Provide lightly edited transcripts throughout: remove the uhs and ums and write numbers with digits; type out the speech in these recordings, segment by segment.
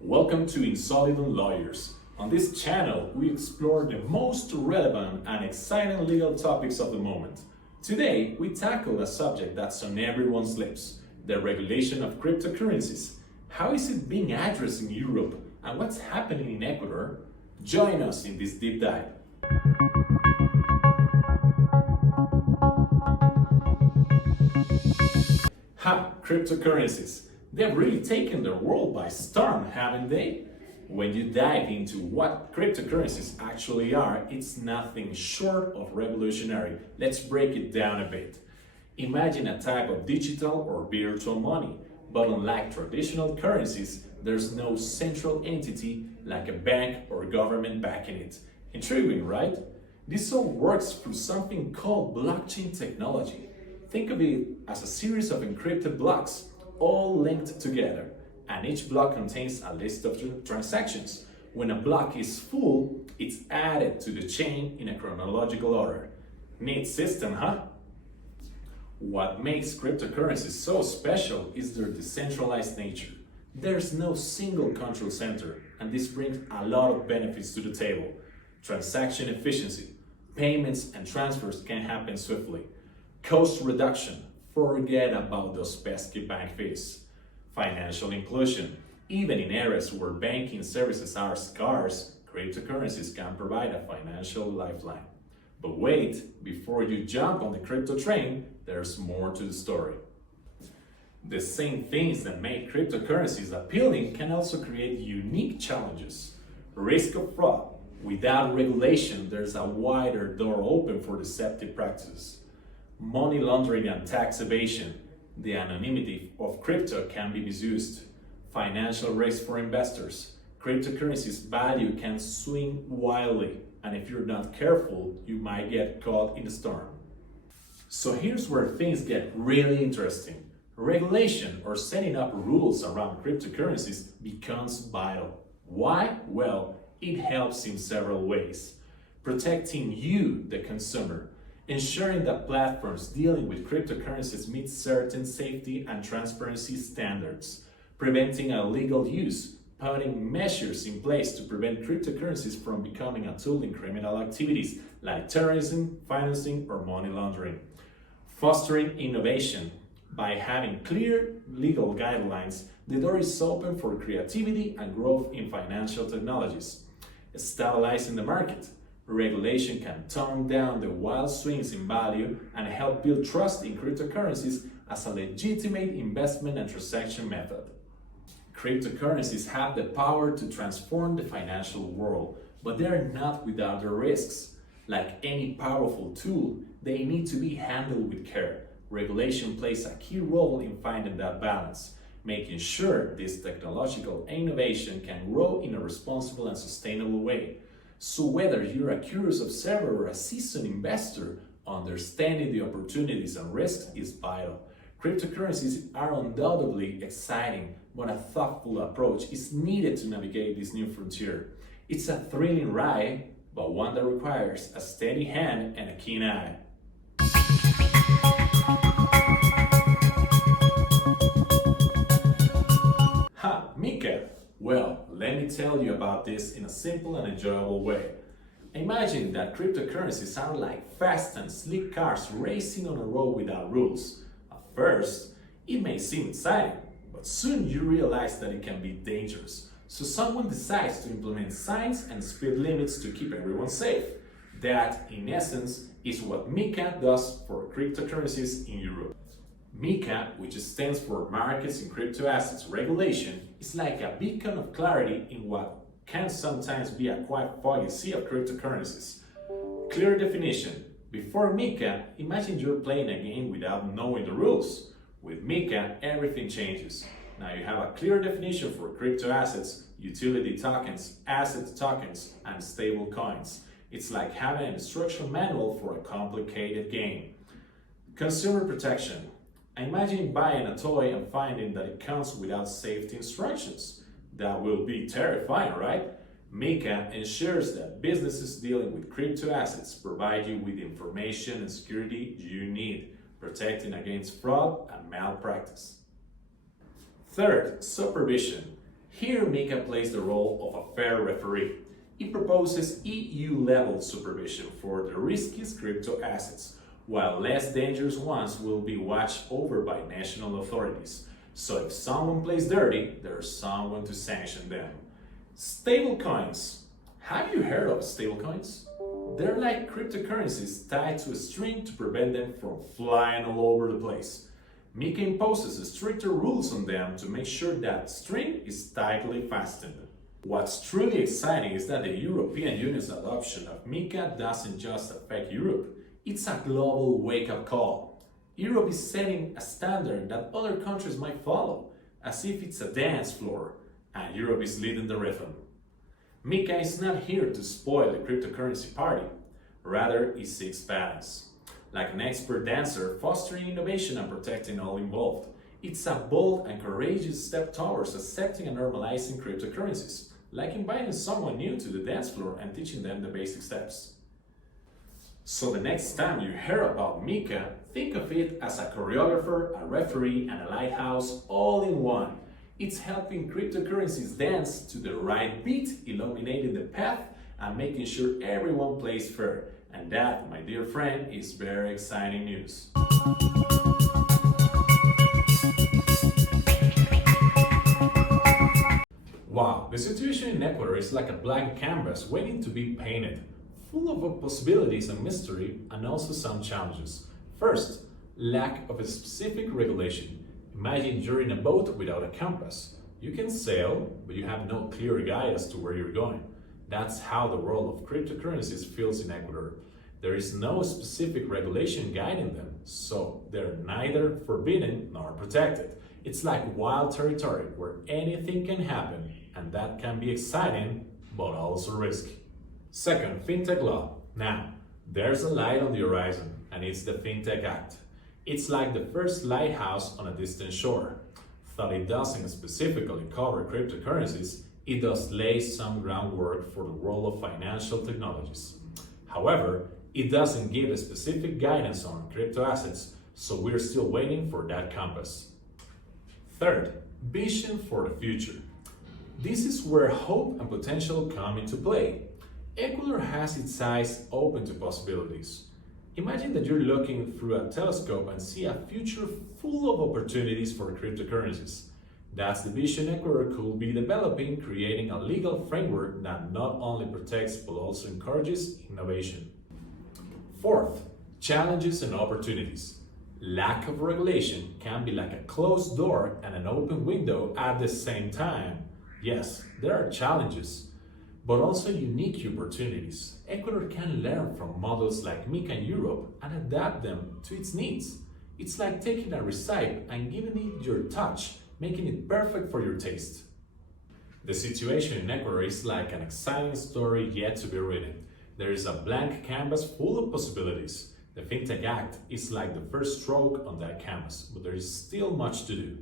Welcome to In Solidum Lawyers. On this channel, we explore the most relevant and exciting legal topics of the moment. Today, we tackle a subject that's on everyone's lips, the regulation of cryptocurrencies. How is it being addressed in Europe, and what's happening in Ecuador? Join us in this deep dive. Cryptocurrencies. They've really taken the world by storm, haven't they? When you dive into what cryptocurrencies actually are, it's nothing short of revolutionary. Let's break it down a bit. Imagine a type of digital or virtual money, but unlike traditional currencies, there's no central entity like a bank or government backing it. Intriguing, right? This all works through something called blockchain technology. Think of it as a series of encrypted blocks, all linked together, and each block contains a list of transactions. When a block is full, it's added to the chain in a chronological order. Neat system, huh? What makes cryptocurrencies so special is their decentralized nature. There's no single control center, and this brings a lot of benefits to the table. Transaction efficiency, payments and transfers can happen swiftly. Cost reduction, forget about those pesky bank fees. Financial inclusion, even in areas where banking services are scarce, cryptocurrencies can provide a financial lifeline. But wait, before you jump on the crypto train, there's more to the story. The same things that make cryptocurrencies appealing can also create unique challenges. Risk of fraud. Without regulation, there's a wider door open for deceptive practices. Money laundering and tax evasion. The anonymity of crypto can be misused. Financial risk for investors. Cryptocurrencies' value can swing wildly, and if you're not careful, you might get caught in the storm. So here's where things get really interesting. Regulation or setting up rules around cryptocurrencies becomes vital. Why? Well, it helps in several ways. Protecting you, the consumer. Ensuring that platforms dealing with cryptocurrencies meet certain safety and transparency standards. Preventing illegal use. Putting measures in place to prevent cryptocurrencies from becoming a tool in criminal activities like terrorism, financing, or money laundering. Fostering innovation. By having clear legal guidelines, the door is open for creativity and growth in financial technologies. Stabilizing the market. Regulation can tone down the wild swings in value and help build trust in cryptocurrencies as a legitimate investment and transaction method. Cryptocurrencies have the power to transform the financial world, but they are not without their risks. Like any powerful tool, they need to be handled with care. Regulation plays a key role in finding that balance, making sure this technological innovation can grow in a responsible and sustainable way. So whether you're a curious observer or a seasoned investor, understanding the opportunities and risks is vital. Cryptocurrencies are undoubtedly exciting, but a thoughtful approach is needed to navigate this new frontier. It's a thrilling ride, but one that requires a steady hand and a keen eye. Mika! Well, let me tell you about this in a simple and enjoyable way. Imagine that cryptocurrencies are like fast and sleek cars racing on a road without rules. At first, it may seem exciting, but soon you realize that it can be dangerous. So someone decides to implement signs and speed limits to keep everyone safe. That, in essence, is what MiCA does for cryptocurrencies in Europe. MiCA, which stands for Markets in Crypto Assets Regulation, is like a beacon of clarity in what can sometimes be a quite foggy sea of cryptocurrencies. Clear definition. Before MiCA, imagine you're playing a game without knowing the rules. With MiCA, everything changes. Now you have a clear definition for crypto assets, utility tokens, asset tokens, and stable coins. It's like having an instruction manual for a complicated game. Consumer protection. Imagine buying a toy and finding that it comes without safety instructions. That will be terrifying, right? MiCA ensures that businesses dealing with crypto assets provide you with the information and security you need, protecting against fraud and malpractice. Third, supervision. Here, MiCA plays the role of a fair referee. It proposes EU-level supervision for the riskiest crypto assets, while less dangerous ones will be watched over by national authorities. So if someone plays dirty, there's someone to sanction them. Stablecoins. Have you heard of stablecoins? They're like cryptocurrencies tied to a string to prevent them from flying all over the place. MiCA imposes stricter rules on them to make sure that string is tightly fastened. What's truly exciting is that the European Union's adoption of MiCA doesn't just affect Europe, it's a global wake-up call. Europe is setting a standard that other countries might follow, as if it's a dance floor, and Europe is leading the rhythm. MiCA is not here to spoil the cryptocurrency party, rather it seeks balance. Like an expert dancer fostering innovation and protecting all involved, it's a bold and courageous step towards accepting and normalizing cryptocurrencies, like inviting someone new to the dance floor and teaching them the basic steps. So the next time you hear about MiCA, think of it as a choreographer, a referee, and a lighthouse all in one. It's helping cryptocurrencies dance to the right beat, illuminating the path, and making sure everyone plays fair. And that, my dear friend, is very exciting news. Wow, the situation in Ecuador is like a blank canvas waiting to be painted, full of possibilities and mystery, and also some challenges. First, lack of a specific regulation. Imagine you're in a boat without a compass. You can sail, but you have no clear guide as to where you're going. That's how the world of cryptocurrencies feels in Ecuador. There is no specific regulation guiding them, so they're neither forbidden nor protected. It's like wild territory where anything can happen, and that can be exciting, but also risky. Second, FinTech law. Now, there's a light on the horizon, and it's the FinTech Act. It's like the first lighthouse on a distant shore. Though it doesn't specifically cover cryptocurrencies, it does lay some groundwork for the world of financial technologies. However, it doesn't give a specific guidance on crypto assets, so we're still waiting for that compass. Third, vision for the future. This is where hope and potential come into play. Ecuador has its eyes open to possibilities. Imagine that you're looking through a telescope and see a future full of opportunities for cryptocurrencies. That's the vision Ecuador could be developing, creating a legal framework that not only protects but also encourages innovation. Fourth, challenges and opportunities. Lack of regulation can be like a closed door and an open window at the same time. Yes, there are challenges, but also unique opportunities. Ecuador can learn from models like MiCA in Europe and adapt them to its needs. It's like taking a recipe and giving it your touch, making it perfect for your taste. The situation in Ecuador is like an exciting story yet to be written. There is a blank canvas full of possibilities. The FinTech Act is like the first stroke on that canvas, but there is still much to do.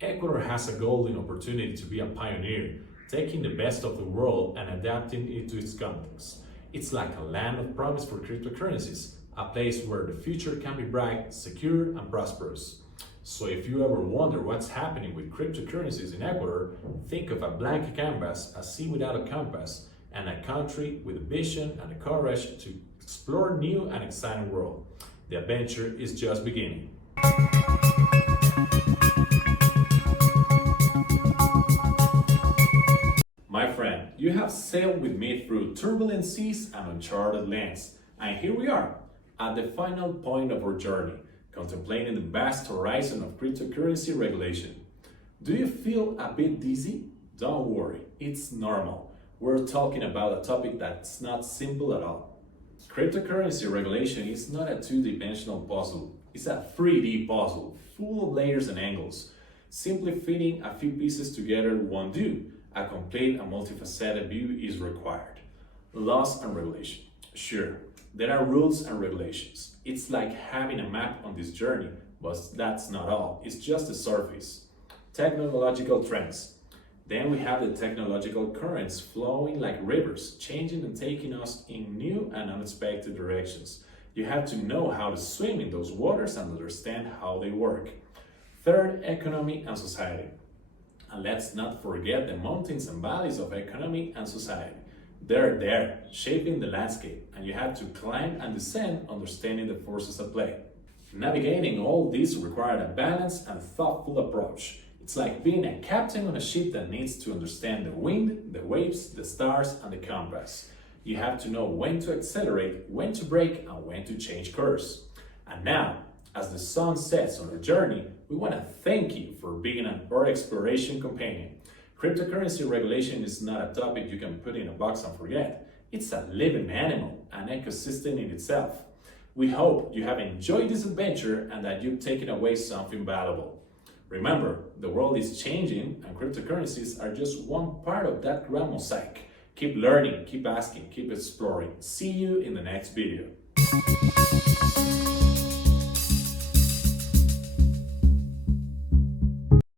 Ecuador has a golden opportunity to be a pioneer, taking the best of the world and adapting it to its context. It's like a land of promise for cryptocurrencies, a place where the future can be bright, secure, and prosperous. So if you ever wonder what's happening with cryptocurrencies in Ecuador, think of a blank canvas, a sea without a compass, and a country with a vision and the courage to explore new and exciting world. The adventure is just beginning. My friend, you have sailed with me through turbulent seas and uncharted lands, and here we are, at the final point of our journey, contemplating the vast horizon of cryptocurrency regulation. Do you feel a bit dizzy? Don't worry, it's normal. We're talking about a topic that's not simple at all. Cryptocurrency regulation is not a two-dimensional puzzle, it's a 3D puzzle, full of layers and angles. Simply fitting a few pieces together won't do. A complete and multifaceted view is required. Laws and regulation. Sure, there are rules and regulations. It's like having a map on this journey, but that's not all. It's just the surface. Technological trends. Then we have the technological currents flowing like rivers, changing and taking us in new and unexpected directions. You have to know how to swim in those waters and understand how they work. Third, economy and society. And let's not forget the mountains and valleys of economy and society. They're there, shaping the landscape, and you have to climb and descend, understanding the forces at play. Navigating all this required a balanced and thoughtful approach. It's like being a captain on a ship that needs to understand the wind, the waves, the stars, and the compass. You have to know when to accelerate, when to brake, and when to change course. And now, as the sun sets on our journey, we want to thank you for being our exploration companion. Cryptocurrency regulation is not a topic you can put in a box and forget. It's a living animal, an ecosystem in itself. We hope you have enjoyed this adventure and that you've taken away something valuable. Remember, the world is changing and cryptocurrencies are just one part of that grand mosaic. Keep learning, keep asking, keep exploring. See you in the next video.